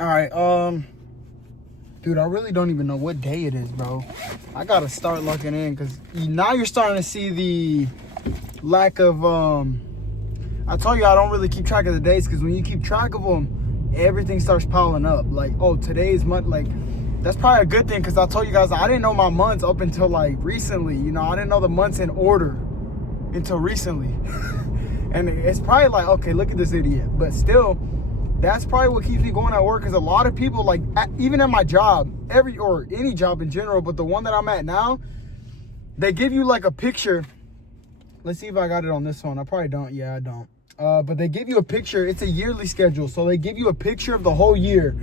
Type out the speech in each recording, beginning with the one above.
All right, dude, I really don't even know what day it is, bro. I gotta start looking in because now you're starting to see the lack of, I told you I don't really keep track of the days because when you keep track of them, everything starts piling up. Like, oh, today's month, like, that's probably a good thing because I told you guys I didn't know my months up until like recently. You know, I didn't know the months in order until recently. And it's probably like, okay, look at this idiot. But still, that's probably what keeps me going at work because a lot of people, like, even at my job, or any job in general, but the one that I'm at now, they give you like a picture. Let's see if I got it on this one. I probably don't. Yeah, I don't. But they give you a picture. It's a yearly schedule. So they give you a picture of the whole year.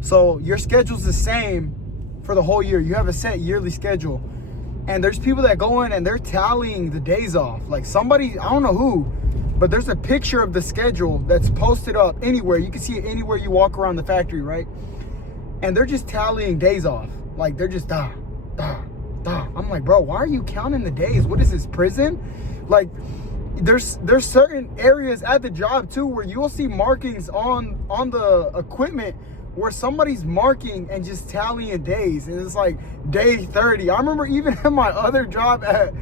So your schedule's the same for the whole year. You have a set yearly schedule. And there's people that go in and they're tallying the days off. Like somebody, I don't know who, but there's a picture of the schedule that's posted up anywhere. You can see it anywhere you walk around the factory, right? And they're just tallying days off. Like they're just da. I'm like, bro, why are you counting the days? What is this, prison? Like, there's certain areas at the job too where you'll see markings on the equipment where somebody's marking and just tallying days, and it's like day 30. I remember even at my other job at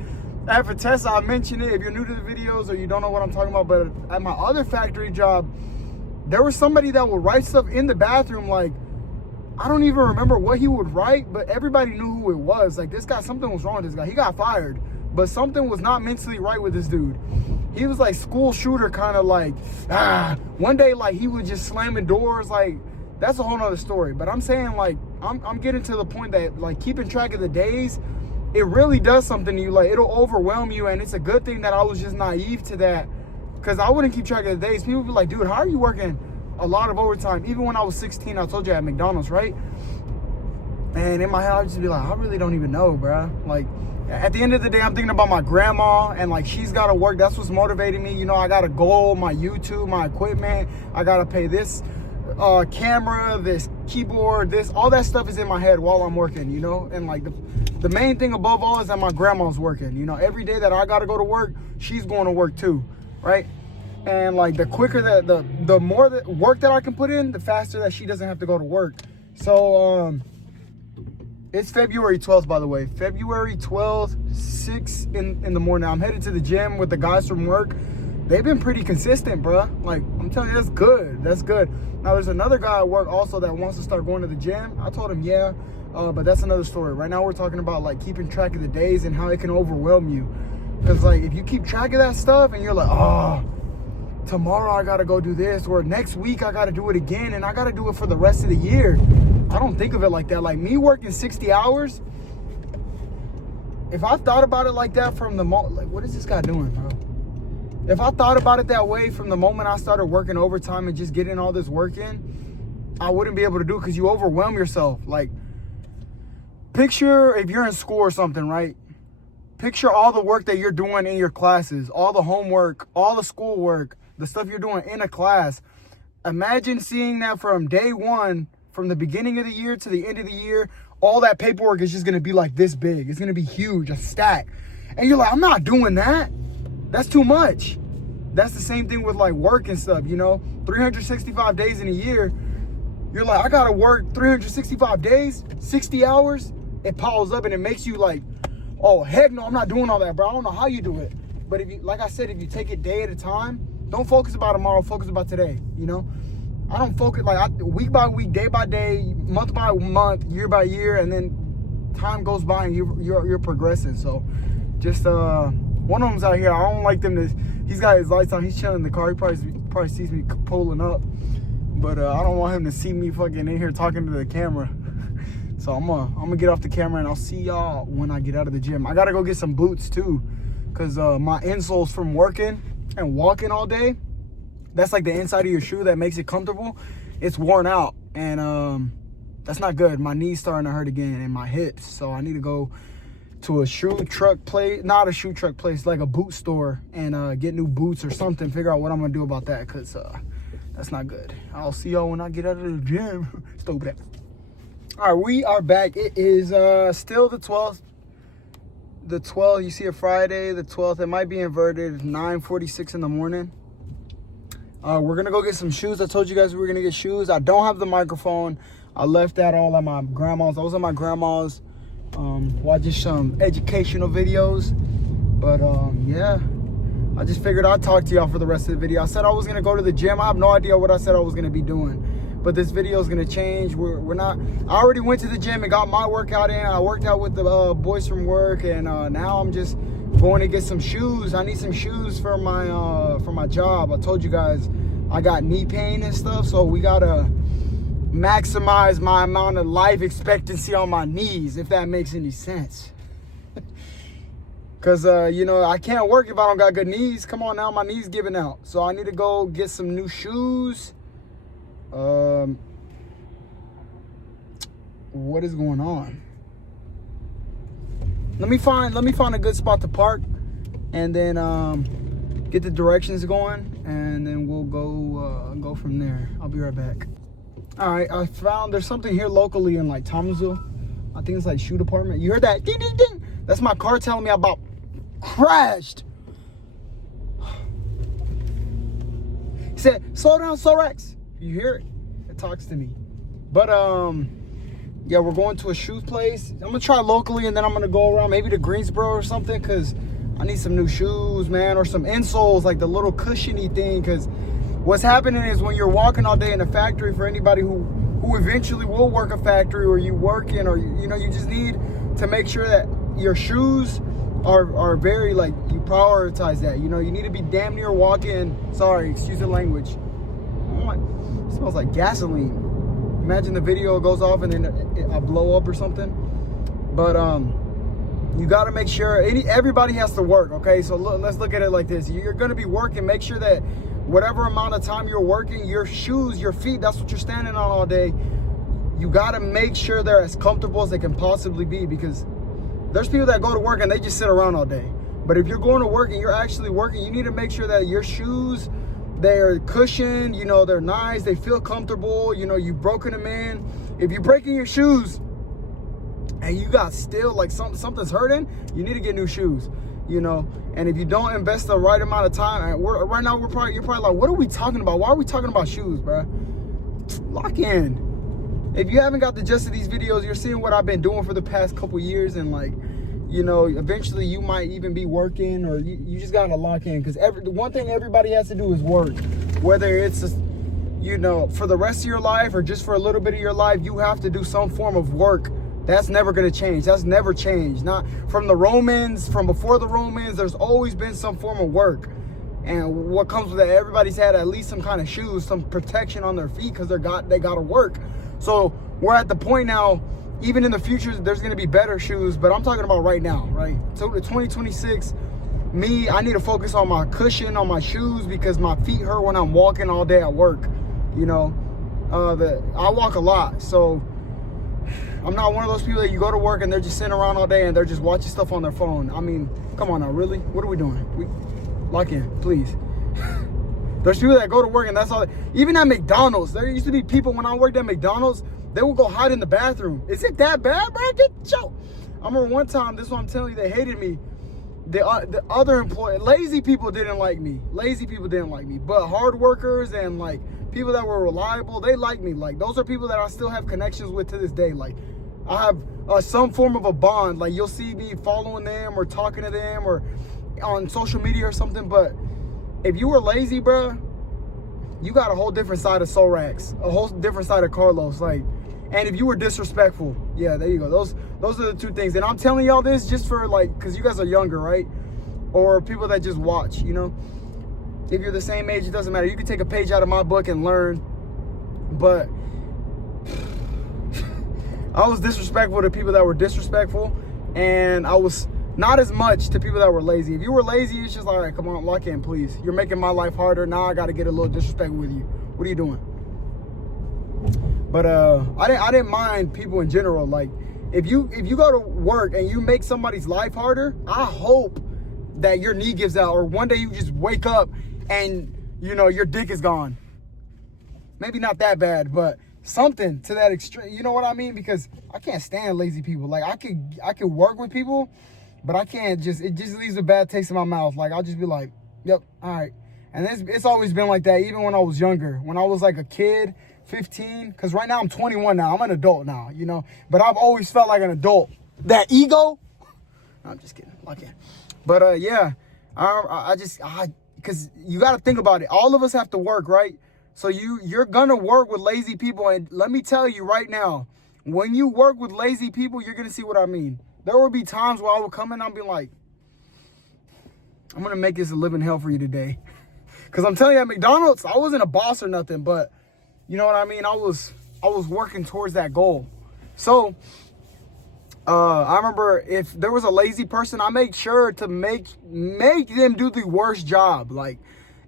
Vitessa, I mentioned it if you're new to the videos or you don't know what I'm talking about, but at my other factory job, there was somebody that would write stuff in the bathroom. Like, I don't even remember what he would write, but everybody knew who it was. Like, this guy, something was wrong with this guy. He got fired, but something was not mentally right with this dude. He was like school shooter, kind of like, one day, like, he was just slamming doors. Like, that's a whole nother story. But I'm saying, like, I'm getting to the point that, like, keeping track of the days, it really does something to you. Like, it'll overwhelm you, and it's a good thing that I was just naive to that, because I wouldn't keep track of the days. People would be like, dude, how are you working a lot of overtime? Even when I was 16, I told you at McDonald's, right? And in my head, I'd just be like, I really don't even know, bro. Like, at the end of the day, I'm thinking about my grandma, and like, she's got to work. That's what's motivating me. You know, I got a goal, my YouTube, my equipment. I got to pay this camera, this keyboard, this, all that stuff is in my head while I'm working, you know? And like, the main thing above all is that my grandma's working. You know, every day that I got to go to work, she's going to work too, right? And like, the quicker that, the more that work that I can put in, the faster that she doesn't have to go to work. So, it's February 12th, by the way. February 12th, 6 in the morning. I'm headed to the gym with the guys from work. They've been pretty consistent, bro. Like, I'm telling you, that's good. That's good. Now, there's another guy at work also that wants to start going to the gym. I told him, yeah, but that's another story. Right now, we're talking about, like, keeping track of the days and how it can overwhelm you. Because, like, if you keep track of that stuff and you're like, oh, tomorrow I got to go do this, or next week I got to do it again, and I got to do it for the rest of the year. I don't think of it like that. Like, me working 60 hours, if I thought about it like that from the moment, like, what is this guy doing, bro? If I thought about it that way from the moment I started working overtime and just getting all this work in, I wouldn't be able to do it because you overwhelm yourself. Like, picture if you're in school or something, right? Picture all the work that you're doing in your classes, all the homework, all the schoolwork, the stuff you're doing in a class. Imagine seeing that from day one, from the beginning of the year to the end of the year. All that paperwork is just going to be like this big. It's going to be huge, a stack. And you're like, I'm not doing that. That's too much. That's the same thing with like work and stuff, you know, 365 days in a year. You're like, I got to work 365 days, 60 hours. It piles up and it makes you like, oh, heck no, I'm not doing all that, bro. I don't know how you do it. But if you, like I said, if you take it day at a time, don't focus about tomorrow, focus about today, you know? I don't focus like week by week, day by day, month by month, year by year, and then time goes by and you're progressing. So just one of them's out here. I don't like them to. He's got his lights on. He's chilling in the car. He probably sees me pulling up, but I don't want him to see me fucking in here talking to the camera. So I'm gonna get off the camera and I'll see y'all when I get out of the gym. I gotta go get some boots too, cause my insoles from working and walking all day. That's like the inside of your shoe that makes it comfortable. It's worn out, and that's not good. My knee's starting to hurt again and my hips. So I need to go to a shoe truck place, not a shoe truck place, like a boot store, and get new boots or something. Figure out what I'm gonna do about that, cause that's not good. I'll see y'all when I get out of the gym. Stupid. All right, we are back. It is still the 12th. The 12th, you see a Friday, the 12th. It might be inverted. 9:46 in the morning. We're gonna go get some shoes. I told you guys we were gonna get shoes. I don't have the microphone. I left that all at my grandma's. I was at my grandma's watching some educational videos. But yeah, I just figured I'd talk to y'all for the rest of the video. I said I was gonna go to the gym. I have no idea what I said I was gonna be doing, but this video is gonna change. We're not. I already went to the gym and got my workout in. I worked out with the boys from work, and now I'm just going to get some shoes. I need some shoes for my job. I told you guys I got knee pain and stuff, so we gotta maximize my amount of life expectancy on my knees, if that makes any sense. Because, you know, I can't work if I don't got good knees. Come on now, my knees giving out. So I need to go get some new shoes. What is going on? Let me find a good spot to park, and then get the directions going, and then we'll go from there. I'll be right back. All right, I found there's something here locally in like Thomasville. I think it's like shoe department. You heard that? Ding, ding, ding. That's my car telling me about crashed. He said, slow down, Sollracz. You hear it? It talks to me. But yeah, we're going to a shoe place. I'm gonna try locally, and then I'm gonna go around maybe to Greensboro or something, because I need some new shoes, man, or some insoles, like the little cushiony thing. Because what's happening is when you're walking all day in a factory, for anybody who eventually will work a factory, or you work in, or you know, you just need to make sure that your shoes are very, like, you prioritize that. You know, you need to be damn near walking. Sorry, excuse the language. It smells like gasoline. Imagine the video goes off and then I blow up or something. But you got to make sure everybody has to work. Okay, so let's look at it like this. You're going to be working. Make sure that whatever amount of time you're working, your shoes, your feet, that's what you're standing on all day. You got to make sure they're as comfortable as they can possibly be, because there's people that go to work and they just sit around all day. But if you're going to work and you're actually working, you need to make sure that your shoes, they're cushioned, you know, they're nice, they feel comfortable, you know, you've broken them in. If you're breaking your shoes and you got still like something's hurting, you need to get new shoes, you know. And if you don't invest the right amount of time, right now you're probably like, what are we talking about? Why are we talking about shoes, bro? Lock in. If you haven't got the gist of these videos, you're seeing what I've been doing for the past couple years, and like, you know, eventually you might even be working, or you just gotta lock in, because the one thing everybody has to do is work. Whether it's just, you know, for the rest of your life or just for a little bit of your life, you have to do some form of work. That's never gonna change. That's never changed. Not from the Romans, from before the Romans, there's always been some form of work. And what comes with that, everybody's had at least some kind of shoes, some protection on their feet, because they gotta work. So we're at the point now, even in the future, there's going to be better shoes, but I'm talking about right now, right? So 2026, I need to focus on my cushion, on my shoes, because my feet hurt when I'm walking all day at work. You know, I walk a lot, so I'm not one of those people that you go to work and they're just sitting around all day and they're just watching stuff on their phone. I mean, come on now, really? What are we doing? Lock in, please. There's people that go to work and that's all. Even at McDonald's, there used to be people when I worked at McDonald's, they would go hide in the bathroom. Is it that bad, bro? I remember one time, this is what I'm telling you, they hated me. The other employees, lazy people didn't like me. Lazy people didn't like me. But hard workers and like people that were reliable, they liked me. Like, those are people that I still have connections with to this day. Like, I have some form of a bond. Like, you'll see me following them or talking to them or on social media or something. But if you were lazy, bro, you got a whole different side of Sollracz, a whole different side of Carlos. Like, and if you were disrespectful, yeah, there you go. Those are the two things. And I'm telling y'all this just for, like, because you guys are younger, right? Or people that just watch, you know? If you're the same age, it doesn't matter. You can take a page out of my book and learn. But I was disrespectful to people that were disrespectful, and I was not as much to people that were lazy. If you were lazy, it's just like, all right, come on, lock in, please. You're making my life harder. Now I got to get a little disrespectful with you. What are you doing? But I didn't mind people in general. Like, if you go to work and you make somebody's life harder, I hope that your knee gives out, or one day you just wake up and, you know, your dick is gone. Maybe not that bad, but something to that extreme. You know what I mean? Because I can't stand lazy people. Like, I could work with people, but I can't it just leaves a bad taste in my mouth. Like, I'll just be like, yep, all right. And it's always been like that, even when I was younger. When I was like a kid, 15, because right now I'm 21 now. I'm an adult now, you know. But I've always felt like an adult. That ego, no, I'm just kidding. I can't. But yeah, because you got to think about it. All of us have to work, right? So you're going to work with lazy people. And let me tell you right now, when you work with lazy people, you're going to see what I mean. There will be times where I will come in and I'll be like, I'm going to make this a living hell for you today. Because I'm telling you, at McDonald's, I wasn't a boss or nothing, but you know what I mean? I was working towards that goal. So I remember if there was a lazy person, I made sure to make them do the worst job. Like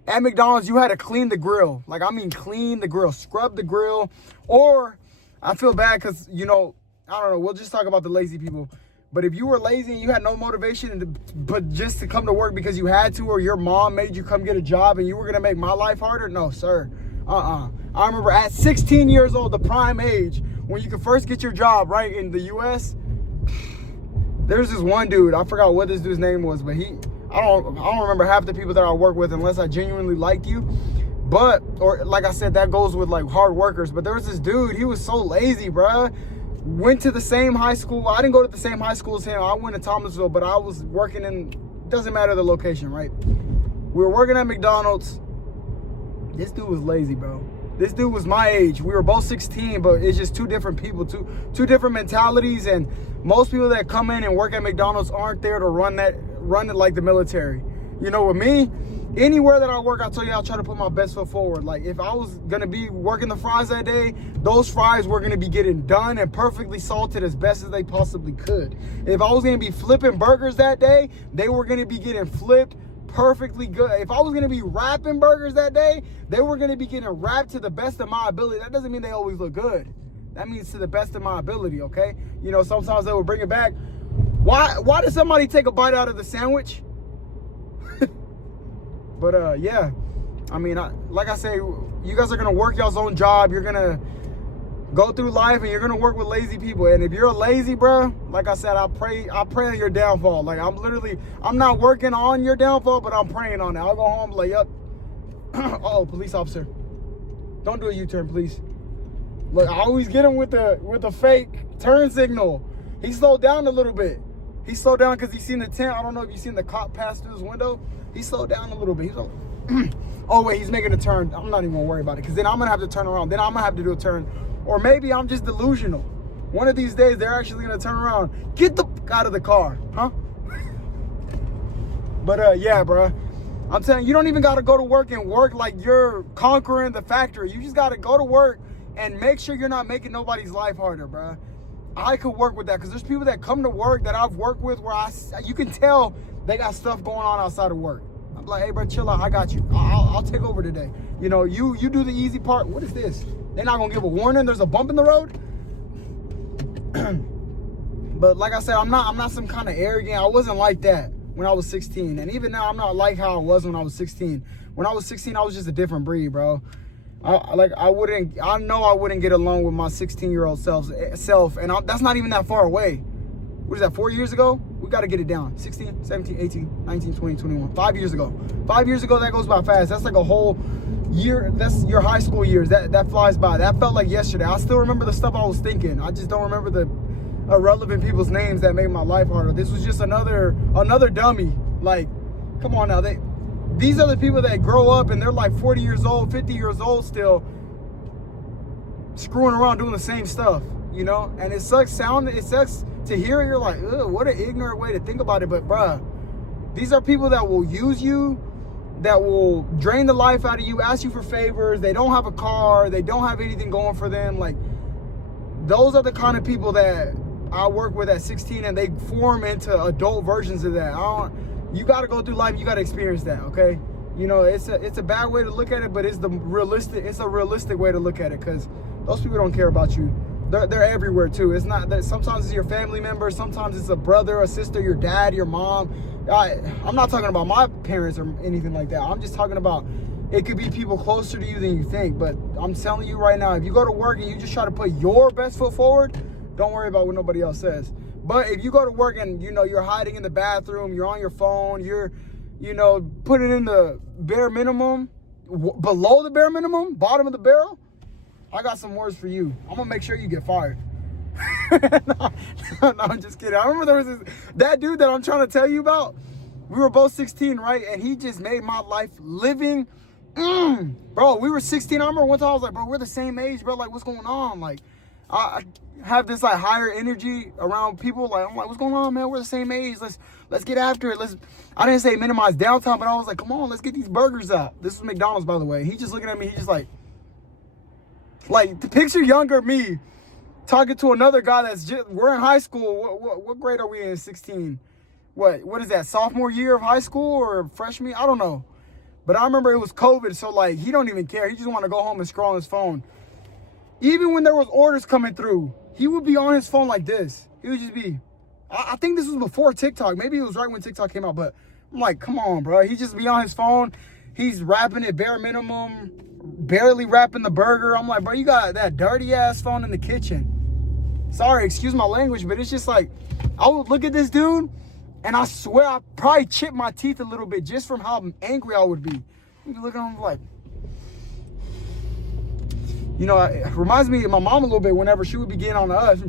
at McDonald's, you had to clean the grill. Like, I mean, clean the grill, scrub the grill. Or I feel bad because, you know, I don't know. We'll just talk about the lazy people. But if you were lazy and you had no motivation but just to come to work because you had to, or your mom made you come get a job and you were going to make my life harder, no, sir. I remember at 16 years old, the prime age, when you could first get your job, right, in the U.S., there's this one dude, I forgot what this dude's name was, but I don't remember half the people that I work with unless I genuinely liked you. But, or like I said, that goes with like hard workers. But there was this dude, he was so lazy, bruh. Went to the same high school. I didn't go to the same high school as him. I went to Thomasville, but I was working in, doesn't matter the location, right? We were working at McDonald's. This dude was lazy, bro. This dude was my age. We were both 16, but it's just two different people, two different mentalities. And most people that come in and work at McDonald's aren't there to run it like the military. You know, with me, anywhere that I work, I'll tell you, I'll try to put my best foot forward. Like, if I was going to be working the fries that day, those fries were going to be getting done and perfectly salted as best as they possibly could. If I was going to be flipping burgers that day, they were going to be getting flipped perfectly good. If I was going to be wrapping burgers that day, they were going to be getting wrapped to the best of my ability. That doesn't mean they always look good. That means to the best of my ability, okay? You know, sometimes they will bring it back. Why did somebody take a bite out of the sandwich? But yeah, I mean, like I say, you guys are going to work y'all's own job. You're going to go through life and you're going to work with lazy people. And if you're lazy, bro, like I said, I pray on your downfall. Like, I'm not working on your downfall, but I'm praying on it. I'll go home like, yep. Uh-oh, police officer. Don't do a U-turn, please. Look, I always get him with the fake turn signal. He slowed down a little bit. He slowed down because he seen the tent. I don't know if you seen the cop pass through his window. He slowed down a little bit. He's like, oh wait, he's making a turn. I'm not even gonna worry about it because then I'm gonna have to turn around. Then I'm gonna have to do a turn. Or maybe I'm just delusional. One of these days, they're actually gonna turn around. Get the f out of the car, huh? But yeah, bro. I'm telling you, you don't even gotta go to work and work like you're conquering the factory. You just gotta go to work and make sure you're not making nobody's life harder, bro. I could work with that because there's people that come to work that I've worked with where you can tell they got stuff going on outside of work. I'm like, hey, bro, chill out. I got you. I'll take over today. You know, you do the easy part. What is this? They're not going to give a warning. There's a bump in the road. But like I said, I'm not some kind of arrogant. I wasn't like that when I was 16. And even now, I'm not like how I was when I was 16. When I was 16, I was just a different breed, bro. I know I wouldn't get along with my 16-year-old self, and that's not even that far away. What is that, 4 years ago? We got to get it down. 16, 17, 18, 19, 20, 21. 5 years ago. 5 years ago, that goes by fast. That's like a whole year. That's your high school years. That flies by. That felt like yesterday. I still remember the stuff I was thinking. I just don't remember the irrelevant people's names that made my life harder. This was just another dummy. Like, come on now. These are the people that grow up and they're like 40 years old, 50 years old still screwing around doing the same stuff, you know? And it sucks to hear it. You're like, ugh, what an ignorant way to think about it. But bruh, these are people that will use you, that will drain the life out of you, ask you for favors. They don't have a car. They don't have anything going for them. Like, those are the kind of people that I work with at 16 and they form into adult versions of that. You got to go through life. You got to experience that, okay? You know, it's a bad way to look at it, but it's a realistic way to look at it because those people don't care about you. They're everywhere too. It's not that sometimes it's your family member, sometimes it's a brother, a sister, your dad, your mom. I'm not talking about my parents or anything like that. I'm just talking about it could be people closer to you than you think. But I'm telling you right now, if you go to work and you just try to put your best foot forward, don't worry about what nobody else says. But if you go to work and, you know, you're hiding in the bathroom, you're on your phone, you're you know, put it in the bare minimum, below the bare minimum, bottom of the barrel, I got some words for you. I'm gonna make sure you get fired. No, I'm just kidding. I remember there was that dude that I'm trying to tell you about. We were both 16, right? And he just made my life living. Bro, we were 16. I remember one time I was like, bro, we're the same age, bro. Like, what's going on? Like, I have this like higher energy around people. Like, I'm like, what's going on, man? We're the same age. Let's get after it. I didn't say minimize downtime, but I was like, come on, let's get these burgers out. This was McDonald's, by the way. He just looking at me. He just like the picture younger me talking to another guy that's just, we're in high school. What grade are we in? 16. What is that? Sophomore year of high school or freshman? I don't know. But I remember it was COVID, so like he don't even care. He just want to go home and scroll on his phone. Even when there was orders coming through, he would be on his phone like this. He would just be. I think this was before TikTok. Maybe it was right when TikTok came out. But I'm like, come on, bro. He just be on his phone. He's wrapping it bare minimum, barely wrapping the burger. I'm like, bro, you got that dirty ass phone in the kitchen. Sorry, excuse my language, but it's just like, I would look at this dude, and I swear I probably chipped my teeth a little bit just from how angry I would be. You'd be looking at him like, you know, it reminds me of my mom a little bit whenever she would be getting on to us.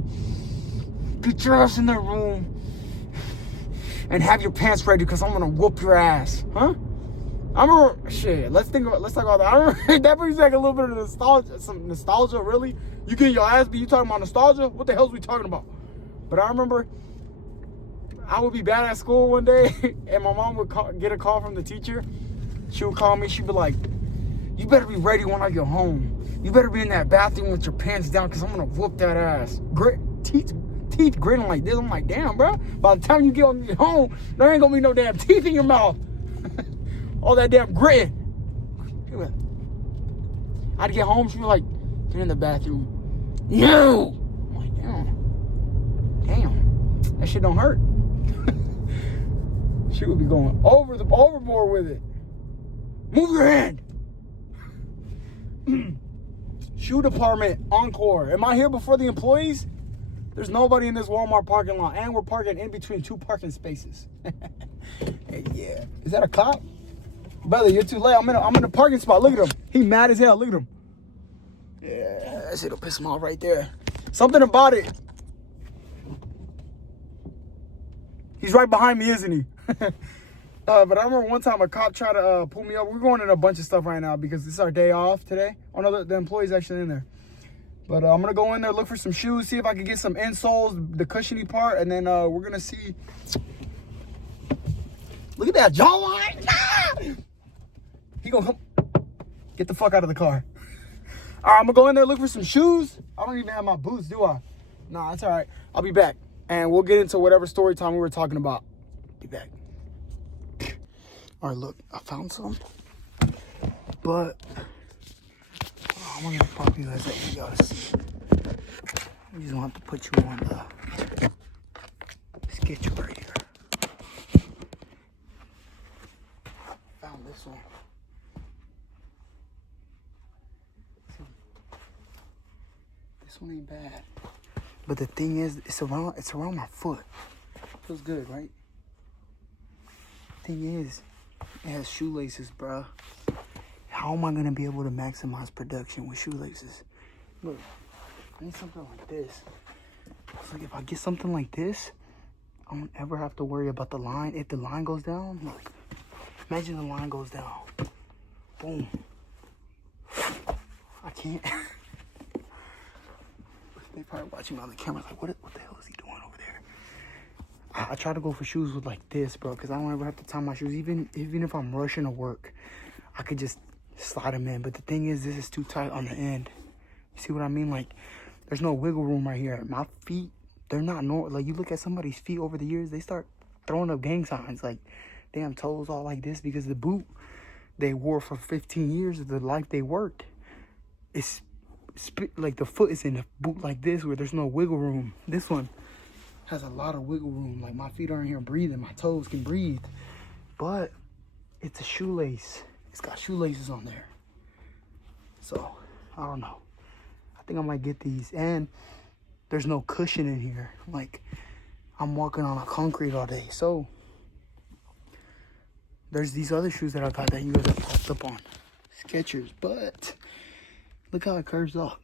Get your ass in their room and have your pants ready because I'm gonna whoop your ass. Huh? I remember, shit, let's talk about that. I remember that brings back a little bit of nostalgia, some nostalgia, really. You getting your ass beat, you talking about nostalgia? What the hell's we talking about? But I remember I would be bad at school one day and my mom would get a call from the teacher. She would call me, she'd be like, you better be ready when I get home. You better be in that bathroom with your pants down because I'm gonna whoop that ass. Teeth gritting like this. I'm like, damn, bro. By the time you get home, there ain't gonna be no damn teeth in your mouth. All that damn grit. I'd get home, she'd be like, get in the bathroom. No! I'm like, damn. That shit don't hurt. She would be going overboard with it. Move your hand. Shoe department, encore. Am I here before the employees? There's nobody in this Walmart parking lot, and we're parking in between two parking spaces. Hey, yeah. Is that a cop? Brother, you're too late. I'm in a parking spot. Look at him. He mad as hell. Look at him. Yeah, that shit'll piss him off right there. Something about it. He's right behind me, isn't he? But I remember one time a cop tried to pull me up. We're going in a bunch of stuff right now because this is our day off today. Oh no, the employee's actually in there. But I'm gonna go in there, look for some shoes, see if I can get some insoles, the cushiony part, and then we're gonna see. Look at that jawline! Ah! He gonna come. Get the fuck out of the car. All right, I'm gonna go in there, look for some shoes. I don't even have my boots, do I? Nah, that's all right. I'll be back, and we'll get into whatever story time we were talking about. Be back. All right, look, I found some, but I'm gonna pop you guys that you gotta see. We just want to put you on the sketch right here. Found this one. See, this one ain't bad, but the thing is, it's around my foot. Feels good, right? Thing is, it has shoelaces, bro. How am I gonna be able to maximize production with shoelaces? Look, I need something like this. It's like if I get something like this, I don't ever have to worry about the line. If the line goes down, look, imagine the line goes down. Boom. I can't. They probably watching me on the camera like, what the hell is he doing over there? I try to go for shoes with like this, bro, because I don't ever have to tie my shoes. Even if I'm rushing to work, I could just slide them in. But the thing is, this is too tight on the end. You see what I mean? Like, there's no wiggle room right here. My feet, they're not normal. Like, you look at somebody's feet over the years, they start throwing up gang signs. Like, damn, toes all like this because the boot they wore for 15 years of the life they worked. It's like the foot is in a boot like this where there's no wiggle room. This one has a lot of wiggle room. Like, my feet aren't here breathing. My toes can breathe. But it's a shoelace. It's got shoelaces on there. So, I don't know. I think I might get these. And there's no cushion in here. Like, I'm walking on a concrete all day. So, there's these other shoes that I got that you guys have popped up on. Skechers, but look how it curves up.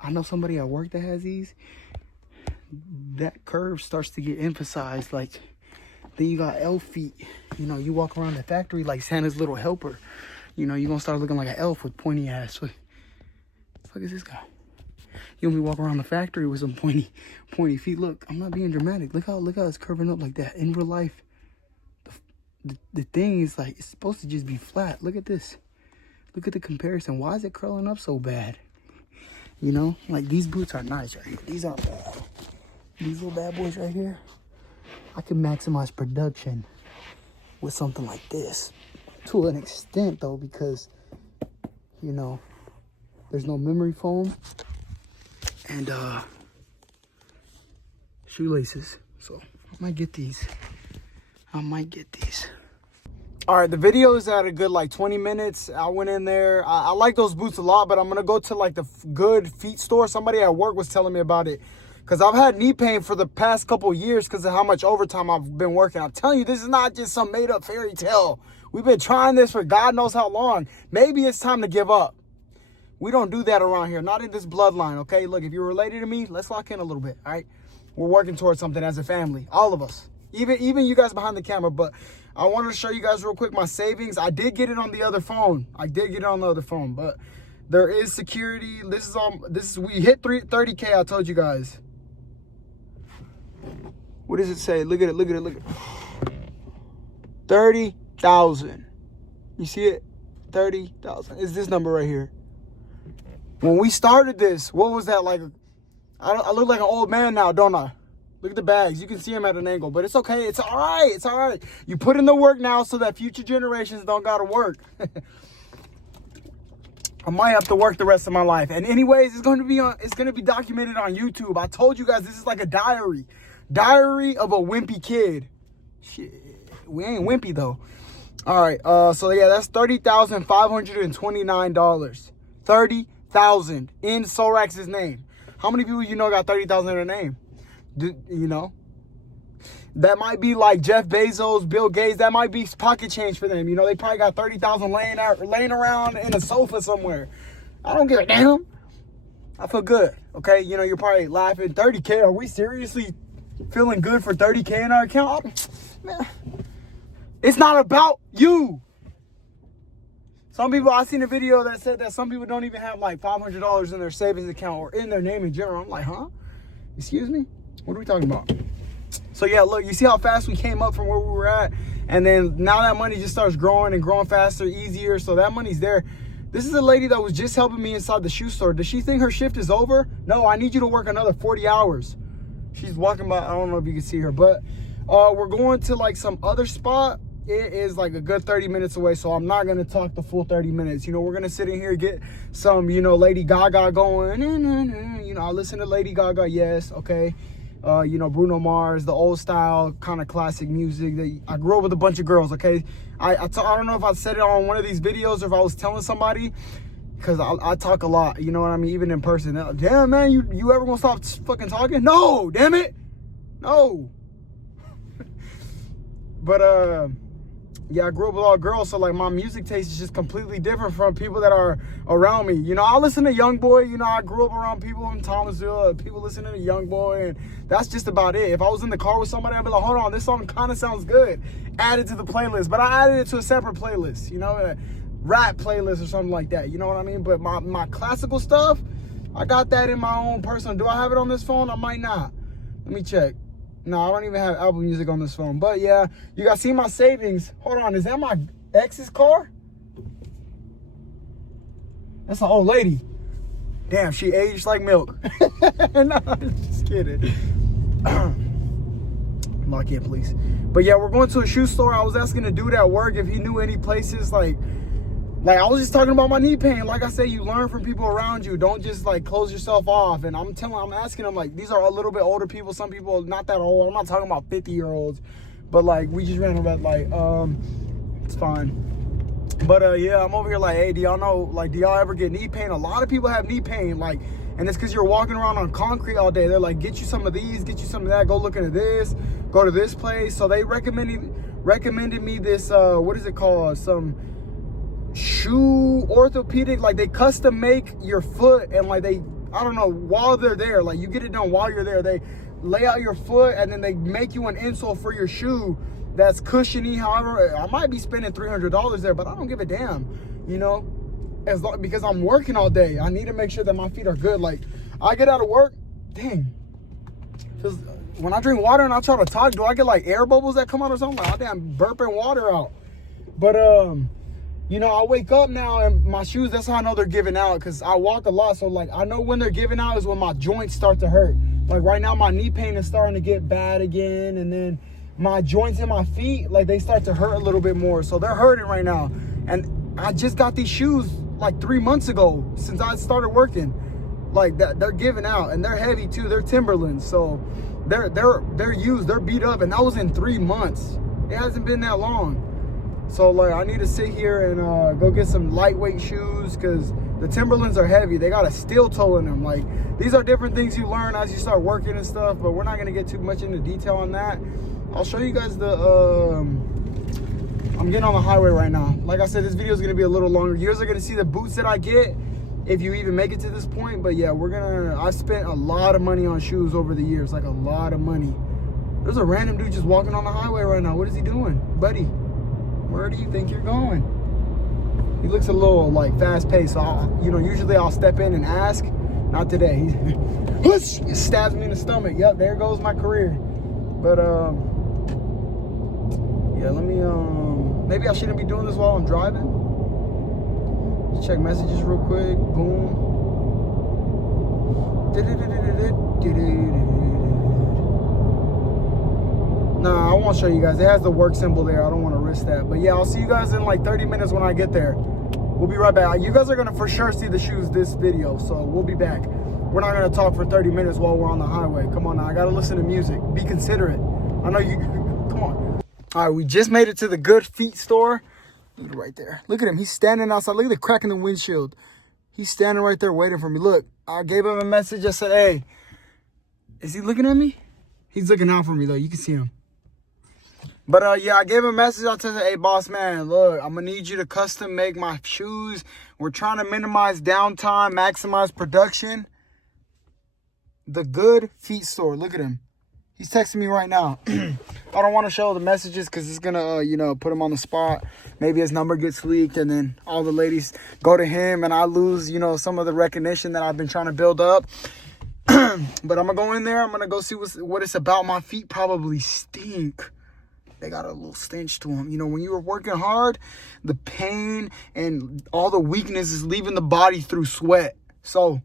I know somebody at work that has these. That curve starts to get emphasized. Like, then you got elf feet. You know, you walk around the factory like Santa's little helper. You know, you're gonna start looking like an elf with pointy ass. What the fuck is this guy? You want me to walk around the factory with some pointy feet? Look, I'm not being dramatic. Look how it's curving up like that. In real life, the thing is like, it's supposed to just be flat. Look at this. Look at the comparison. Why is it curling up so bad? You know, like these boots are nice right here. These aren't bad. These little bad boys right here. I can maximize production with something like this. To an extent though, because, you know, there's no memory foam and shoelaces. So I might get these. All right, the video is at a good like 20 minutes. I went in there. I like those boots a lot, but I'm gonna go to like the good feet store. Somebody at work was telling me about it, because I've had knee pain for the past couple years because of how much overtime I've been working. I'm telling you, this is not just some made up fairy tale. We've been trying this for God knows how long. Maybe it's time to give up. We don't do that around here, not in this bloodline, okay? Look, if you're related to me, let's lock in a little bit, all right? We're working towards something as a family, all of us. Even you guys behind the camera, but I wanted to show you guys real quick my savings. I did get it on the other phone. But there is security. We hit 30K, I told you guys. What does it say? Look at it. 30,000. You see it? 30,000. It's this number right here. When we started this, what was that like? I look like an old man now, don't I? Look at the bags. You can see them at an angle, but it's okay. It's all right. It's all right. You put in the work now so that future generations don't got to work. I might have to work the rest of my life. And anyways, it's going to be documented on YouTube. I told you guys this is like a diary of a wimpy kid. Shit, we ain't wimpy though. All right. So yeah, that's $30,529. 30,000 in Sollracz's name. How many people you know got 30,000 in their name? You know, that might be like Jeff Bezos, Bill Gates. That might be pocket change for them. You know, they probably got 30,000 laying around in a sofa somewhere. I don't give a damn. I feel good. Okay, you know, you're probably laughing. 30K? Are we seriously feeling good for 30K in our account? Man, it's not about you. Some people, I seen a video that said that some people don't even have like $500 in their savings account or in their name in general. I'm like, huh? Excuse me? What are we talking about? So yeah, look, you see how fast we came up from where we were at? And then now that money just starts growing and growing faster, easier. So that money's there. This is a lady that was just helping me inside the shoe store. Does she think her shift is over? No, I need you to work another 40 hours. She's walking by. I don't know if you can see her, but we're going to like some other spot. It is like a good 30 minutes away, so I'm not going to talk the full 30 minutes. You know, we're going to sit in here, get some, you know, Lady Gaga going. You know, I listen to Lady Gaga, yes, okay. You know, Bruno Mars, the old style kind of classic music. I grew up with a bunch of girls, okay. I don't know if I said it on one of these videos or if I was telling somebody, because I talk a lot, you know what I mean, even in person. Damn, man, you ever gonna stop fucking talking? No, damn it, no. But yeah, I grew up with all girls, so like my music taste is just completely different from people that are around me. You know, I listen to YoungBoy. You know, I grew up around people in Thomasville, people listening to YoungBoy, and that's just about it. If I was in the car with somebody, I'd be like, hold on, this song kind of sounds good. Add it to the playlist, but I added it to a separate playlist, you know, a rap playlist or something like that. You know what I mean? But my classical stuff, I got that in my own personal. Do I have it on this phone? I might not. Let me check. No, I don't even have Apple Music on this phone. But yeah, you guys see my savings. Hold on, is that my ex's car? That's an old lady. Damn, she aged like milk. No, I'm just kidding. Lock in, please. But yeah, we're going to a shoe store. I was asking the dude at work if he knew any places like I was just talking about my knee pain. Like I said, you learn from people around you. Don't just like close yourself off. And I'm asking them, like, these are a little bit older people. Some people not that old. I'm not talking about 50-year-olds, but like we just ran about like it's fine. But yeah, I'm over here like, hey, do y'all know, like, do y'all ever get knee pain? A lot of people have knee pain, like, and it's because you're walking around on concrete all day. They're like, get you some of these, get you some of that, go look into this, go to this place. So they recommend recommended me this, what is it called? Some shoe orthopedic, like they custom make your foot, and like they, I don't know, while they're there, like you get it done while you're there. They lay out your foot and then they make you an insole for your shoe that's cushiony. However, I might be spending $300 there, but I don't give a damn, you know, as long, because I'm working all day. I need to make sure that my feet are good. Like, I get out of work, dang, because when I drink water and I try to talk, do I get like air bubbles that come out or something? Like, oh, damn, burping water out. But you know, I wake up now and my shoes, that's how I know they're giving out, because I walk a lot. So like, I know when they're giving out is when my joints start to hurt. Like right now, my knee pain is starting to get bad again. And then my joints in my feet, like they start to hurt a little bit more. So they're hurting right now. And I just got these shoes like 3 months ago since I started working. Like that, they're giving out, and they're heavy too. They're Timberlands. So they're used, they're beat up, and that was in 3 months. It hasn't been that long. So like, I need to sit here and go get some lightweight shoes, because the Timberlands are heavy. They got a steel toe in them. Like, these are different things you learn as you start working and stuff, but we're not gonna get too much into detail on that. I'll show you guys the, I'm getting on the highway right now. Like I said, this video is gonna be a little longer. You guys are gonna see the boots that I get if you even make it to this point. But yeah, I spent a lot of money on shoes over the years, like a lot of money. There's a random dude just walking on the highway right now. What is he doing? Buddy, where do you think you're going? He looks a little like fast paced, so you know, usually I'll step in and ask. Not today. He stabs me in the stomach. Yep, there goes my career. But yeah, let me maybe I shouldn't be doing this while I'm driving. Let's check messages real quick. Boom. Nah, I won't show you guys. It has the work symbol there. I don't want to risk that. But yeah, I'll see you guys in like 30 minutes when I get there. We'll be right back. You guys are going to for sure see the shoes this video, so we'll be back. We're not going to talk for 30 minutes while we're on the highway. Come on now. I got to listen to music. Be considerate. I know you... Come on. All right, we just made it to the Good Feet store. Look right there. Look at him. He's standing outside. Look at the crack in the windshield. He's standing right there waiting for me. Look, I gave him a message. I said, hey, is he looking at me? He's looking out for me, though. You can see him. But yeah, I gave him a message. I said, hey, boss man, look, I'm going to need you to custom make my shoes. We're trying to minimize downtime, maximize production. The Good Feet store. Look at him. He's texting me right now. I don't want to show the messages because it's going to, you know, put him on the spot. Maybe his number gets leaked and then all the ladies go to him and I lose, you know, some of the recognition that I've been trying to build up. But I'm going to go in there. I'm going to go see what it's about. My feet probably stink. They got a little stench to them. You know, when you were working hard, the pain and all the weakness is leaving the body through sweat. So I'm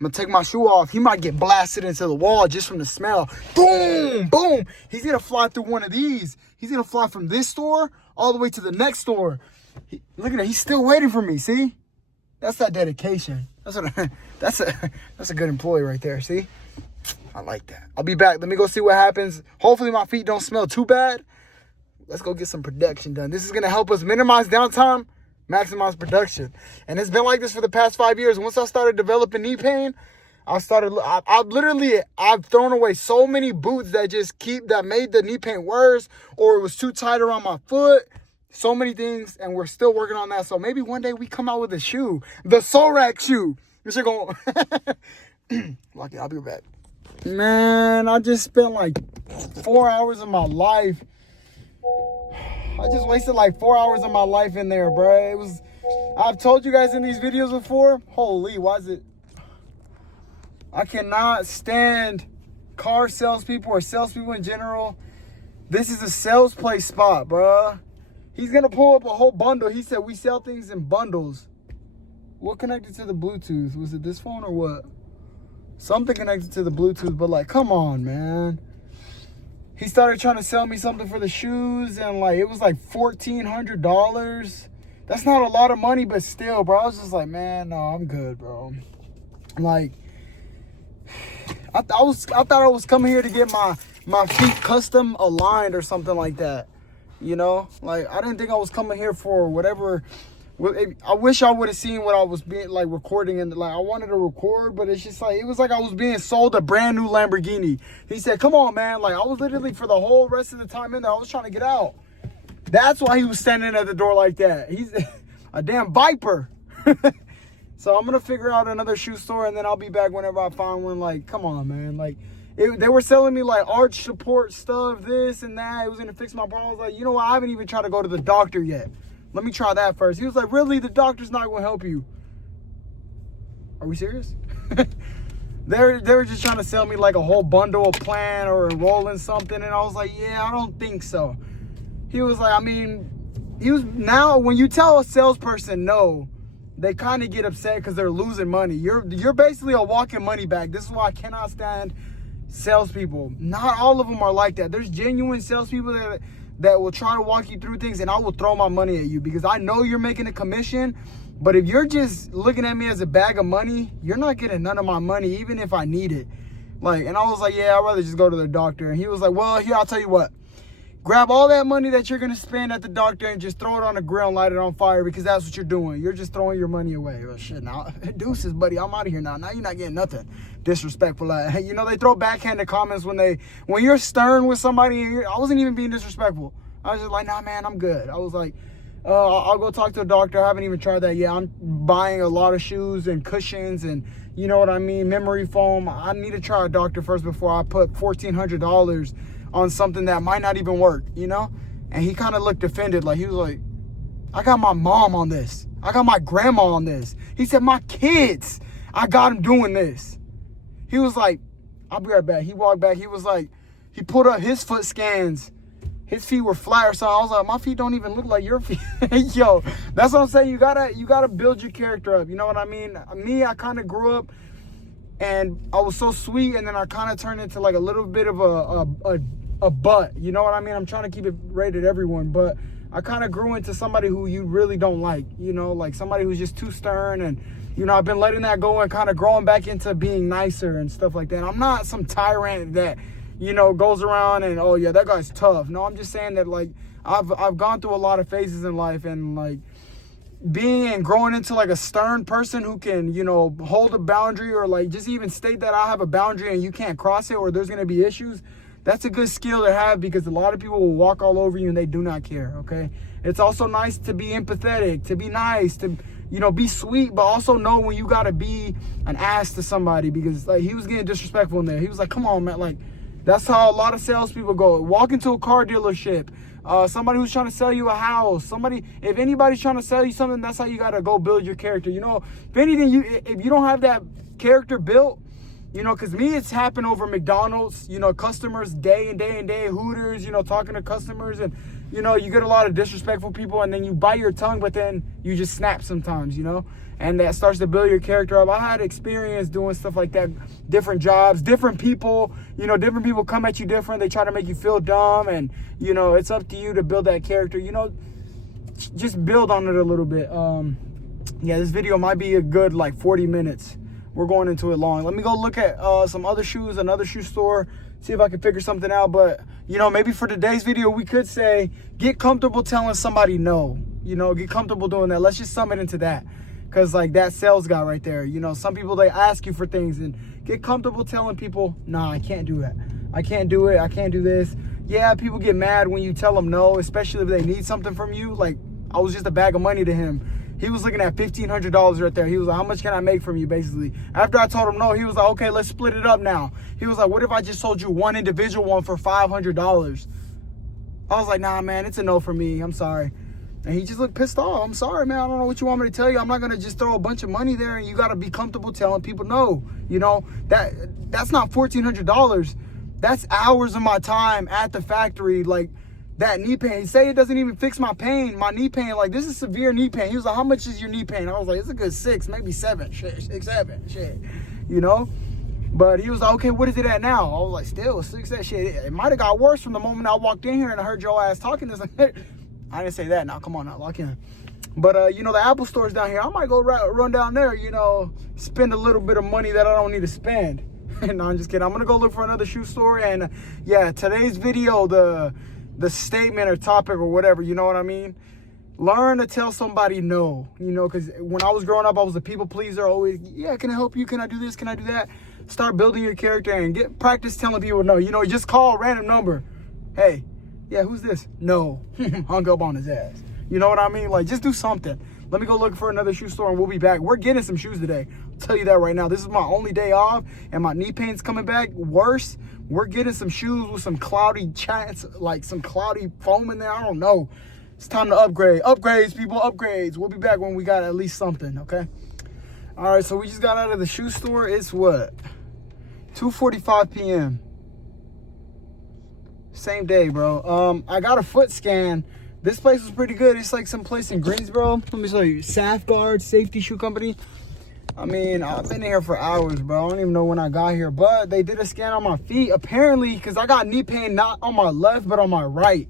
going to take my shoe off. He might get blasted into the wall just from the smell. Boom, boom. He's going to fly through one of these. He's going to fly from this store all the way to the next store. Look at that. He's still waiting for me. See? That's that dedication. That's a good employee right there. See? I like that. I'll be back. Let me go see what happens. Hopefully my feet don't smell too bad. Let's go get some production done. This is going to help us minimize downtime, maximize production. And it's been like this for the past 5 years. Once I started developing knee pain, I've thrown away so many boots that made the knee pain worse, or it was too tight around my foot. So many things, and we're still working on that. So maybe one day we come out with a shoe, the Sollracz shoe. This is going. Lock it. I'll be back. Man, I just spent like 4 hours of my life. I just wasted like 4 hours of my life in there, bro. I've told you guys in these videos before. Holy, why is it? I cannot stand car salespeople or salespeople in general. This is a sales play spot, bro. He's going to pull up a whole bundle. He said we sell things in bundles. What connected to the Bluetooth? Was it this phone or what? Something connected to the Bluetooth, but like, come on, man. He started trying to sell me something for the shoes, and like, it was like $1,400. That's not a lot of money, but still, bro. I was just like, man, no, I'm good, bro. Like, I thought I was coming here to get my feet custom aligned or something like that. You know, like, I didn't think I was coming here for whatever. I wish I would have seen what I was being like recording, and like I wanted to record, but it's just like, it was like I was being sold a brand new Lamborghini. He said, come on, man. Like, I was literally, for the whole rest of the time in there, I was trying to get out. That's why he was standing at the door like that. He's a damn viper. So I'm going to figure out another shoe store, and then I'll be back whenever I find one. Like, come on, man. Like, they were selling me, like, arch support stuff, this and that. It was going to fix my problem. I was like, you know what? I haven't even tried to go to the doctor yet. Let me try that first. He was like, really? The doctor's not going to help you? Are we serious? They were just trying to sell me, like, a whole bundle of plan or enroll in something. And I was like, yeah, I don't think so. He was like, I mean, now when you tell a salesperson no, they kind of get upset because they're losing money. You're basically a walking money bag. This is why I cannot stand salespeople. Not all of them are like that. There's genuine salespeople that will try to walk you through things, and I will throw my money at you because I know you're making a commission. But if you're just looking at me as a bag of money, you're not getting none of my money, even if I need it. Like, and I was like, yeah, I'd rather just go to the doctor. And he was like, well, here, I'll tell you what. Grab all that money that you're going to spend at the doctor and just throw it on a grill and light it on fire, because that's what you're doing. You're just throwing your money away. Well, shit, now, deuces, buddy, I'm out of here now. Now you're not getting nothing. Disrespectful. You know, they throw backhanded comments when you're stern with somebody. I wasn't even being disrespectful. I was just like, nah, man, I'm good. I was like, I'll go talk to a doctor. I haven't even tried that yet. I'm buying a lot of shoes and cushions and, you know what I mean, memory foam. I need to try a doctor first before I put $1,400 on something that might not even work, you know? And he kind of looked offended. Like, he was like, I got my mom on this. I got my grandma on this. He said, my kids, I got them doing this. He was like, I'll be right back. He walked back. He was like, he put up his foot scans. His feet were flat or something. I was like, my feet don't even look like your feet. Yo, that's what I'm saying. You gotta build your character up. You know what I mean? Me, I kind of grew up and I was so sweet, and then I kind of turned into like a little bit of a butt. You know what I mean? I'm trying to keep it rated everyone, but I kind of grew into somebody who you really don't like. You know, like somebody who's just too stern, and you know, I've been letting that go and kind of growing back into being nicer and stuff like that. I'm not some tyrant that, you know, goes around and, oh yeah, that guy's tough. No, I'm just saying that, like, I've gone through a lot of phases in life, and like being and growing into like a stern person who can, you know, hold a boundary, or like just even state that I have a boundary and you can't cross it, or there's going to be issues. That's a good skill to have, because a lot of people will walk all over you and they do not care. Okay. It's also nice to be empathetic, to be nice, to, you know, be sweet, but also know when you got to be an ass to somebody, because like he was getting disrespectful in there. He was like, come on, man. Like, that's how a lot of salespeople go. Walk into a car dealership, somebody who's trying to sell you a house, if anybody's trying to sell you something, that's how you got to go build your character. You know, if anything, if you don't have that character built, you know, because me, it's happened over McDonald's, you know, customers day and day, Hooters, you know, talking to customers, and, you know, you get a lot of disrespectful people, and then you bite your tongue, but then you just snap sometimes, you know, and that starts to build your character up. I had experience doing stuff like that, different jobs, different people, you know, different people come at you different. They try to make you feel dumb, and, you know, it's up to you to build that character, you know, just build on it a little bit. Yeah, this video might be a good, like, 40 minutes. We're going into it long. Let me go look at some other shoes, another shoe store, see if I can figure something out. But, you know, maybe for today's video, we could say, get comfortable telling somebody no. You know, get comfortable doing that. Let's just sum it into that. Because, like, that sales guy right there, you know, some people, they ask you for things, and get comfortable telling people, nah, I can't do that. I can't do it. I can't do this. Yeah, people get mad when you tell them no, especially if they need something from you. Like, I was just a bag of money to him. He was looking at $1,500 right there. He was like, how much can I make from you, basically? After I told him no, he was like, okay, let's split it up now. He was like, what if I just sold you one individual one for $500? I was like, nah, man, it's a no for me. I'm sorry. And he just looked pissed off. I'm sorry, man. I don't know what you want me to tell you. I'm not going to just throw a bunch of money there, and you got to be comfortable telling people no. You know, that's not $1,400. That's hours of my time at the factory, like, that knee pain. Say it doesn't even fix my pain, my knee pain. Like, this is severe knee pain. He was like, how much is your knee pain? I was like, it's a good 6, maybe 7, shit, 6, 7, shit, you know? But he was like, okay, what is it at now? I was like, still 6, that shit. It might have got worse from the moment I walked in here and I heard your ass talking this. I didn't say that. Now, come on now, lock in. But, you know, the Apple store's down here. I might go run down there, you know, spend a little bit of money that I don't need to spend. No, I'm just kidding. I'm going to go look for another shoe store. And, yeah, today's video, the statement or topic or whatever, you know what I mean? Learn to tell somebody no, you know, because when I was growing up, I was a people pleaser. Always, yeah, can I help you? Can I do this? Can I do that? Start building your character and practice telling people no. You know, just call a random number. Hey, Yeah, who's this? No. Hung up on his ass. You know what I mean? Like, just do something. Let me go look for another shoe store and we'll be back. We're getting some shoes today. I'll tell you that right now. This is my only day off and my knee pain's coming back worse. We're getting some shoes with some cloudy chats, like some cloudy foam in there. I don't know. It's time to upgrade. Upgrades, people, upgrades. We'll be back when we got at least something, okay? All right, so we just got out of the shoe store. It's what? 2:45 p.m. Same day, bro. I got a foot scan. This place was pretty good. It's like some place in Greensboro. Let me show you. Safeguard Safety Shoe Company. I mean, I've been here for hours, bro. I don't even know when I got here. But they did a scan on my feet. Apparently, because I got knee pain not on my left, but on my right.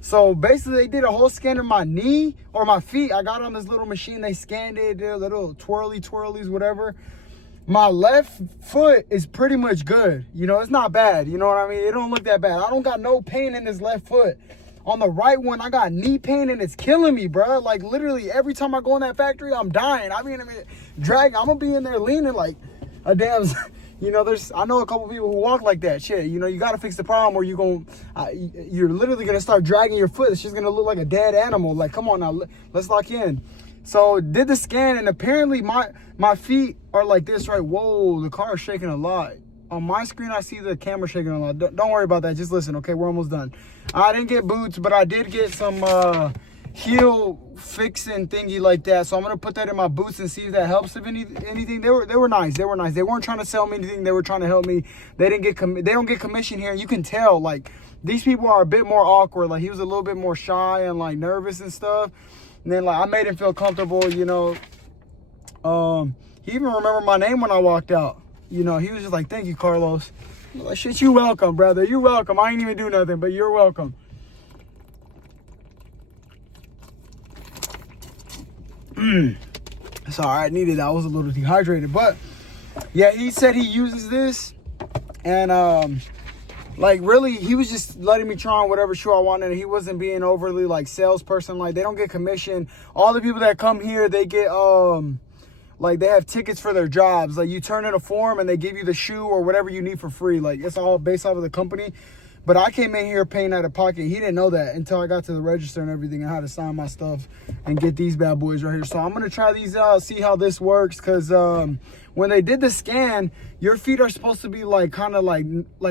So basically, they did a whole scan of my knee or my feet. I got on this little machine. They scanned it, did a little twirlies, whatever. My left foot is pretty much good. You know, it's not bad. You know what I mean? It don't look that bad. I don't got no pain in this left foot. On the right one, I got knee pain and it's killing me, bro. Like, literally, every time I go in that factory, I'm dying. I mean, dragging. I'm going to be in there leaning like a damn... You know, I know a couple people who walk like that. Shit, you know, you got to fix the problem or you're literally going to start dragging your foot. It's just going to look like a dead animal. Like, come on now, let's lock in. So did the scan and apparently my feet are like this, right? Whoa, the car is shaking a lot. On my screen, I see the camera shaking a lot. Don't worry about that. Just listen, okay? We're almost done. I didn't get boots, but I did get some heel fixing thingy like that. So I'm gonna put that in my boots and see if that helps. If anything, they were nice. They were nice. They weren't trying to sell me anything. They were trying to help me. They don't get commission here. You can tell like these people are a bit more awkward. Like he was a little bit more shy and like nervous and stuff. And then like I made him feel comfortable, you know. He even remembered my name when I walked out. You know, he was just like, "Thank you, Carlos." I'm like, shit, you welcome, brother. You're welcome. I ain't even do nothing, but you're welcome. Sorry, I needed that. I was a little dehydrated, but yeah, he said he uses this, and like really, he was just letting me try on whatever shoe I wanted. And he wasn't being overly like salesperson. Like they don't get commission. All the people that come here, they get like they have tickets for their jobs. Like you turn in a form and they give you the shoe or whatever you need for free. Like it's all based off of the company. But I came in here paying out of pocket. He didn't know that until I got to the register and everything and how to sign my stuff and get these bad boys right here. So I'm going to try these out, see how this works. Because when they did the scan, your feet are supposed to be like kind of like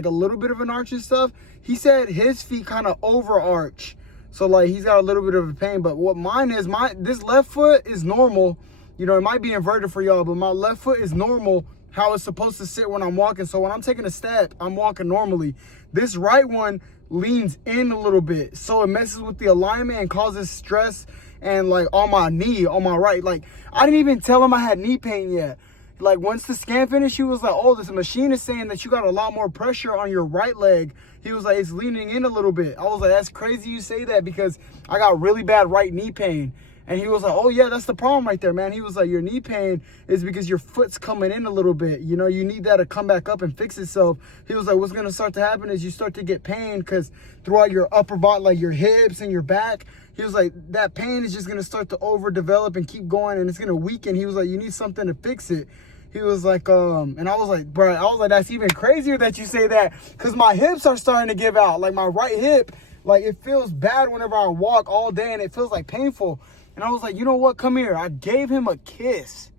a little bit of an arch and stuff. He said his feet kind of overarch. So like he's got a little bit of a pain. But what mine is, this left foot is normal. You know, it might be inverted for y'all, but my left foot is normal how it's supposed to sit when I'm walking. So when I'm taking a step, I'm walking normally. This right one leans in a little bit. So it messes with the alignment and causes stress and like on my knee, on my right. Like I didn't even tell him I had knee pain yet. Like once the scan finished, he was like, "Oh, this machine is saying that you got a lot more pressure on your right leg." He was like, "It's leaning in a little bit." I was like, "That's crazy you say that because I got really bad right knee pain." And he was like, "Oh yeah, that's the problem right there, man." He was like, "Your knee pain is because your foot's coming in a little bit. You know, you need that to come back up and fix itself." He was like, "What's going to start to happen is you start to get pain because throughout your upper body, like your hips and your back," he was like, "that pain is just going to start to overdevelop and keep going and it's going to weaken." He was like, "You need something to fix it." He was like, and I was like, "Bro," I was like, "That's even crazier that you say that because my hips are starting to give out. Like my right hip, like it feels bad whenever I walk all day and it feels like painful." And I was like, "You know what? Come here." I gave him a kiss.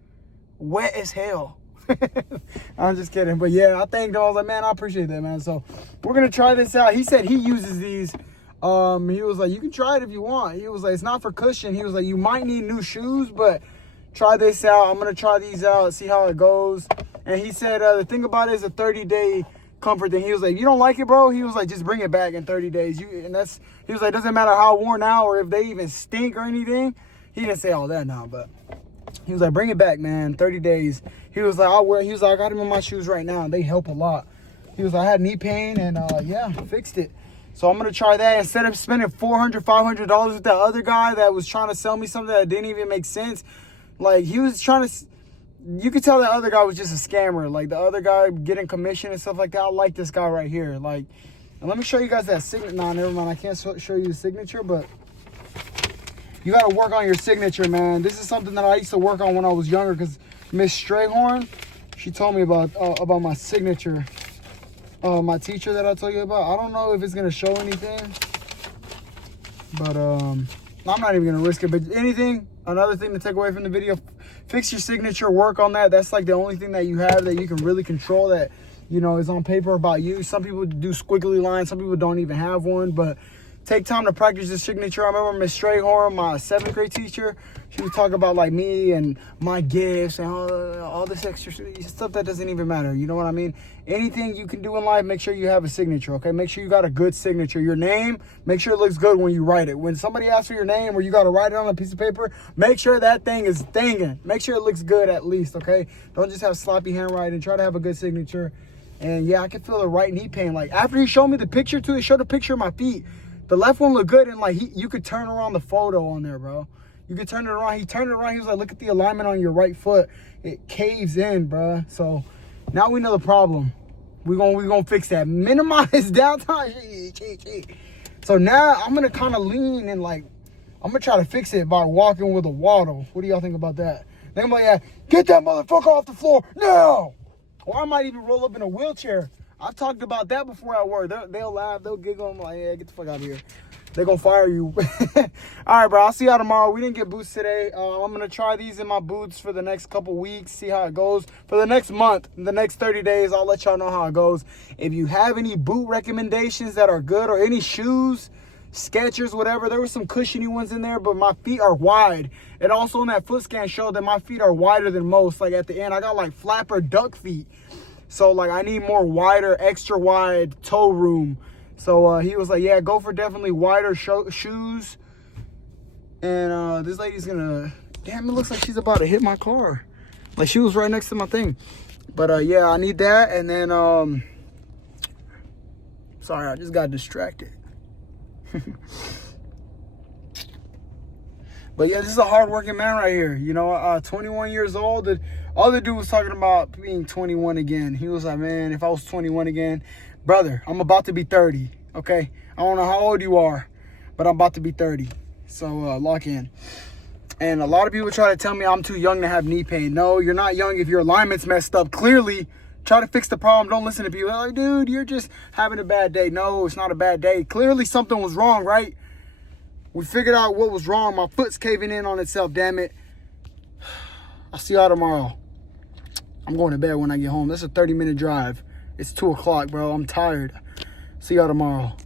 Wet as hell. I'm just kidding. But yeah, I thanked him. I was like, "Man, I appreciate that, man." So we're going to try this out. He said he uses these. He was like, "You can try it if you want." He was like, "It's not for cushion." He was like, "You might need new shoes, but try this out." I'm going to try these out, see how it goes. And he said the thing about it is a 30-day comfort thing. He was like, "You don't like it, bro?" He was like, "Just bring it back in 30 days. He was like, "Doesn't matter how worn out or if they even stink or anything." He didn't say all that now, but he was like, "Bring it back, man. 30 days. He was like, he was like, "I got him in my shoes right now. And they help a lot." He was like, "I had knee pain and yeah, fixed it." So I'm going to try that instead of spending $400, $500 with that other guy that was trying to sell me something that didn't even make sense. Like he was trying to, you could tell that other guy was just a scammer. Like the other guy getting commission and stuff like that. I like this guy right here. Like, and let me show you guys that signature. Nah, never mind. I can't show you the signature, but you got to work on your signature, man. This is something that I used to work on when I was younger because Miss Strayhorn, she told me about my signature. My teacher that I told you about. I don't know if it's going to show anything. But I'm not even gonna risk it. But another thing to take away from the video, fix your signature, work on that. That's like the only thing that you have that you can really control, that, you know, is on paper about you. Some people do squiggly lines, some people don't even have one, but take time to practice your signature. I remember Miss Strayhorn, my 7th grade teacher, she would talk about like me and my gifts and all this extra stuff that doesn't even matter. You know what I mean? Anything you can do in life, make sure you have a signature, okay? Make sure you got a good signature. Your name, make sure it looks good when you write it. When somebody asks for your name or you got to write it on a piece of paper, make sure that thing is thinging. Make sure it looks good at least, okay? Don't just have sloppy handwriting. Try to have a good signature. And yeah, I can feel the right knee pain. Like after he showed me the picture too, he showed a picture of my feet. The left one looked good, and like you could turn around the photo on there, bro. You could turn it around. He turned it around. He was like, look at the alignment on your right foot. It caves in, bro. So now we know the problem. We're gonna fix that. Minimize downtime. So now I'm gonna kind of lean and like I'm gonna try to fix it by walking with a waddle. What do y'all think about that? Then I'm like, yeah, get that motherfucker off the floor now. Or I might even roll up in a wheelchair. I've talked about that before at work. They'll laugh, they'll giggle. I'm like, yeah, get the fuck out of here. They're gonna fire you. All right, bro, I'll see y'all tomorrow. We didn't get boots today. I'm gonna try these in my boots for the next couple weeks, see how it goes. For the next month, the next 30 days, I'll let y'all know how it goes. If you have any boot recommendations that are good, or any shoes, Skechers, whatever, there were some cushiony ones in there, but my feet are wide. And also in that foot scan showed that my feet are wider than most. Like at the end, I got like flapper duck feet. So like I need more wider, extra wide toe room. So he was like, yeah, go for definitely wider shoes. And this lady's gonna, damn, it looks like she's about to hit my car. Like she was right next to my thing. But yeah, I need that. And then, sorry, I just got distracted. But yeah, this is a hardworking man right here. You know, 21 years old. The other dude was talking about being 21 again. He was like, man, if I was 21 again, brother, I'm about to be 30, okay? I don't know how old you are, but I'm about to be 30. So lock in. And a lot of people try to tell me I'm too young to have knee pain. No, you're not young if your alignment's messed up. Clearly, try to fix the problem. Don't listen to people. They're like, dude, you're just having a bad day. No, it's not a bad day. Clearly something was wrong, right? We figured out what was wrong. My foot's caving in on itself, damn it. I'll see y'all tomorrow. I'm going to bed when I get home. This is a 30-minute drive. It's 2 o'clock, bro. I'm tired. See y'all tomorrow.